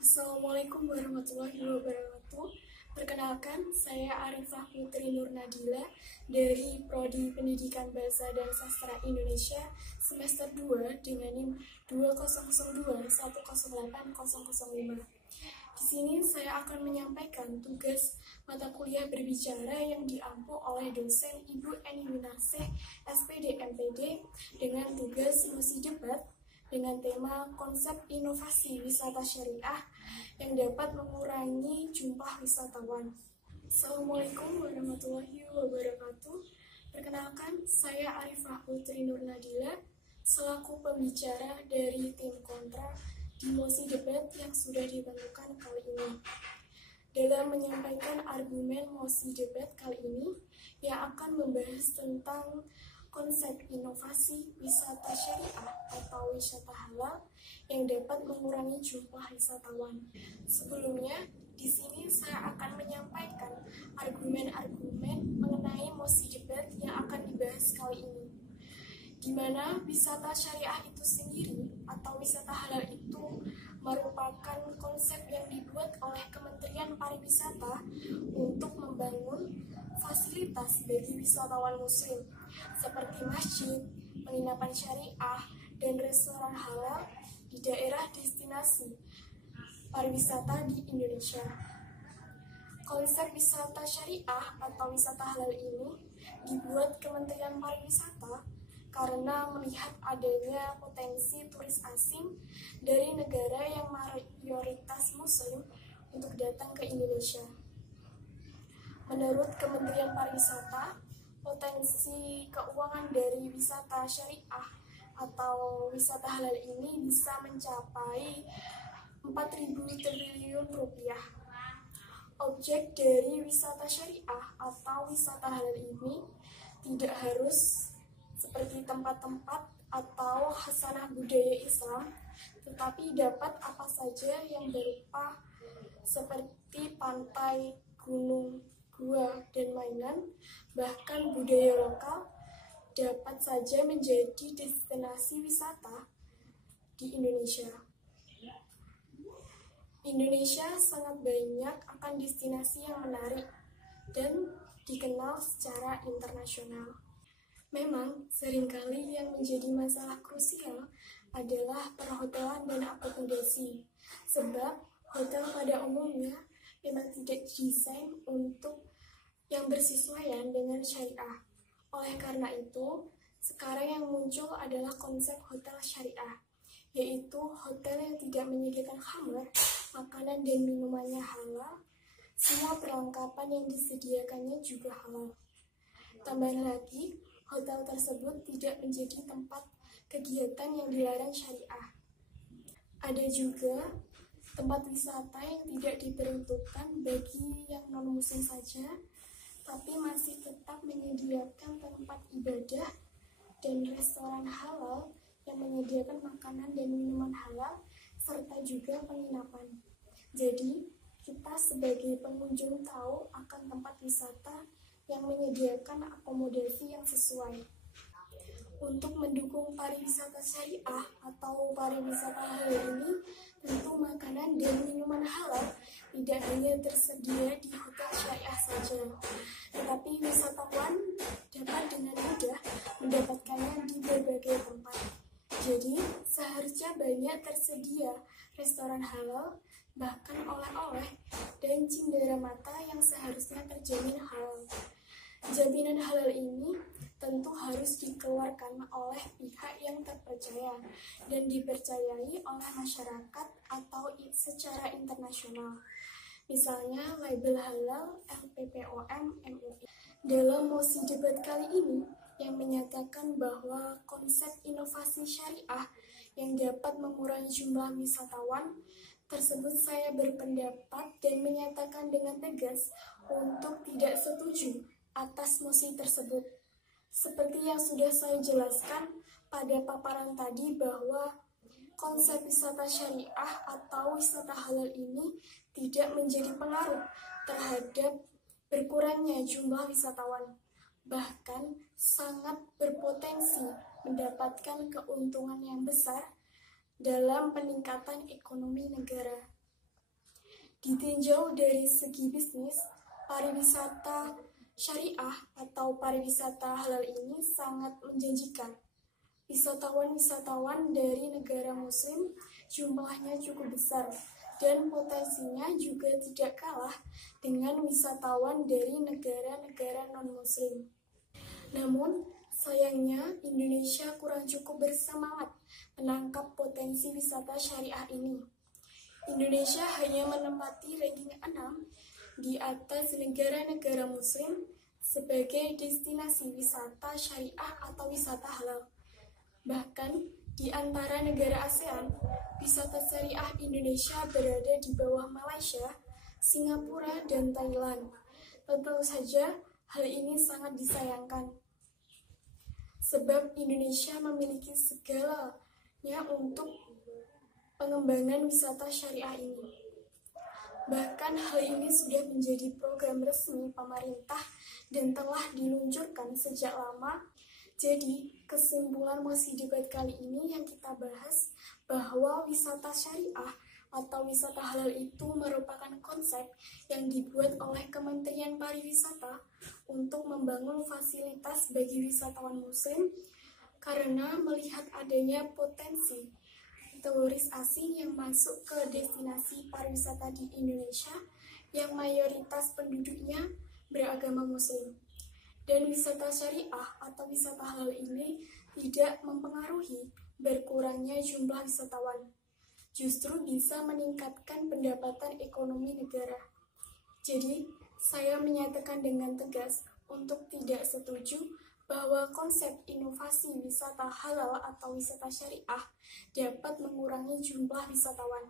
Assalamualaikum warahmatullahi wabarakatuh. Perkenalkan, saya Arifah Putri Nur Nadila dari Prodi Pendidikan Bahasa dan Sastra Indonesia semester 2 dengan NIM 2002108005. Di sini saya akan menyampaikan tugas mata kuliah berbicara yang diampu oleh dosen Ibu Eni Winasih, SPD MPD, dengan tugas ngisi debat dengan tema konsep inovasi wisata syariah yang dapat mengurangi jumlah wisatawan. Assalamualaikum warahmatullahi wabarakatuh. Perkenalkan, saya Arifah Putri Nur Nadila selaku pembicara dari tim kontra di mosi debat yang sudah ditentukan kali ini. Dalam menyampaikan argumen mosi debat kali ini yang akan membahas tentang konsep inovasi wisata syariah atau wisata halal yang dapat mengurangi jumlah wisatawan. Sebelumnya, di sini saya akan menyampaikan argumen-argumen mengenai mosi debat yang akan dibahas kali ini. Di mana wisata syariah itu sendiri atau wisata halal itu merupakan konsep yang dibuat oleh Kementerian Pariwisata untuk membangun fasilitas bagi wisatawan muslim seperti masjid, penginapan syariah, dan restoran halal di daerah destinasi pariwisata di Indonesia. Konsep wisata syariah atau wisata halal ini dibuat Kementerian Pariwisata karena melihat adanya potensi turis asing dari negara yang mayoritas muslim untuk datang ke Indonesia. Menurut Kementerian Pariwisata, potensi keuangan dari wisata syariah atau wisata halal ini bisa mencapai 4.000 triliun rupiah. Objek dari wisata syariah atau wisata halal ini tidak harus seperti tempat-tempat atau khasanah budaya Islam, tetapi dapat apa saja yang berupa seperti pantai, gunung, gua, dan mainan, bahkan budaya lokal dapat saja menjadi destinasi wisata di Indonesia. Indonesia sangat banyak akan destinasi yang menarik dan dikenal secara internasional. Memang, seringkali yang menjadi masalah krusial adalah perhotelan dan akomodasi, sebab hotel pada umumnya memang tidak didesain untuk yang bersesuaian dengan syariah. Oleh karena itu, sekarang yang muncul adalah konsep hotel syariah, yaitu hotel yang tidak menyediakan khamar, makanan dan minumannya halal, semua perlengkapan yang disediakannya juga halal. Tambahan lagi, hotel tersebut tidak menjadi tempat kegiatan yang dilarang syariah. Ada juga tempat wisata yang tidak diperuntukkan bagi yang non-muslim saja, tapi masih tetap menyediakan tempat ibadah dan restoran halal yang menyediakan makanan dan minuman halal, serta juga penginapan. Jadi, kita sebagai pengunjung tahu akan tempat wisata yang menyediakan akomodasi yang sesuai. Untuk mendukung pariwisata syariah atau pariwisata halal ini, tentu makanan dan minuman halal tidak hanya tersedia di hotel syariah saja, tetapi wisatawan dapat dengan mudah mendapatkannya di berbagai tempat. Jadi, seharusnya banyak tersedia restoran halal, bahkan oleh-oleh dan cindera mata yang seharusnya terjamin halal. Jaminan halal ini tentu harus dikeluarkan oleh pihak yang terpercaya dan dipercayai oleh masyarakat atau secara internasional. Misalnya label halal LPPOM MUI. Dalam mosi debat kali ini yang menyatakan bahwa konsep inovasi syariah yang dapat mengurangi jumlah wisatawan tersebut, saya berpendapat dan menyatakan dengan tegas untuk tidak setuju atas mosi tersebut. Seperti yang sudah saya jelaskan pada paparan tadi bahwa konsep wisata syariah atau wisata halal ini tidak menjadi pengaruh terhadap berkurangnya jumlah wisatawan, bahkan sangat berpotensi mendapatkan keuntungan yang besar dalam peningkatan ekonomi negara. Ditinjau dari segi bisnis, pariwisata syariah atau pariwisata halal ini sangat menjanjikan. Wisatawan-wisatawan dari negara muslim jumlahnya cukup besar dan potensinya juga tidak kalah dengan wisatawan dari negara-negara non-muslim. Namun, sayangnya Indonesia kurang cukup bersemangat menangkap potensi wisata syariah ini. Indonesia hanya menempati ranking 6 di atas negara-negara muslim sebagai destinasi wisata syariah atau wisata halal. Bahkan di antara negara ASEAN, wisata syariah Indonesia berada di bawah Malaysia, Singapura, dan Thailand. Tentu saja hal ini sangat disayangkan, sebab Indonesia memiliki segalanya untuk pengembangan wisata syariah ini. Bahkan hal ini sudah menjadi program resmi pemerintah dan telah diluncurkan sejak lama. Jadi, kesimpulan mosi debat kali ini yang kita bahas bahwa wisata syariah atau wisata halal itu merupakan konsep yang dibuat oleh Kementerian Pariwisata untuk membangun fasilitas bagi wisatawan muslim karena melihat adanya potensi turis asing yang masuk ke destinasi pariwisata di Indonesia yang mayoritas penduduknya beragama muslim. Dan wisata syariah atau wisata halal ini tidak mempengaruhi berkurangnya jumlah wisatawan. Justru bisa meningkatkan pendapatan ekonomi negara. Jadi, saya menyatakan dengan tegas untuk tidak setuju bahwa konsep inovasi wisata halal atau wisata syariah dapat mengurangi jumlah wisatawan.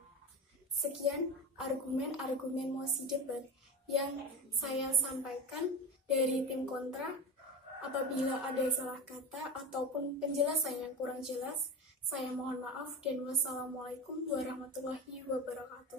Sekian argumen-argumen mosi debat yang saya sampaikan dari tim kontra. Apabila ada salah kata ataupun penjelasan yang kurang jelas, saya mohon maaf dan wassalamualaikum warahmatullahi wabarakatuh.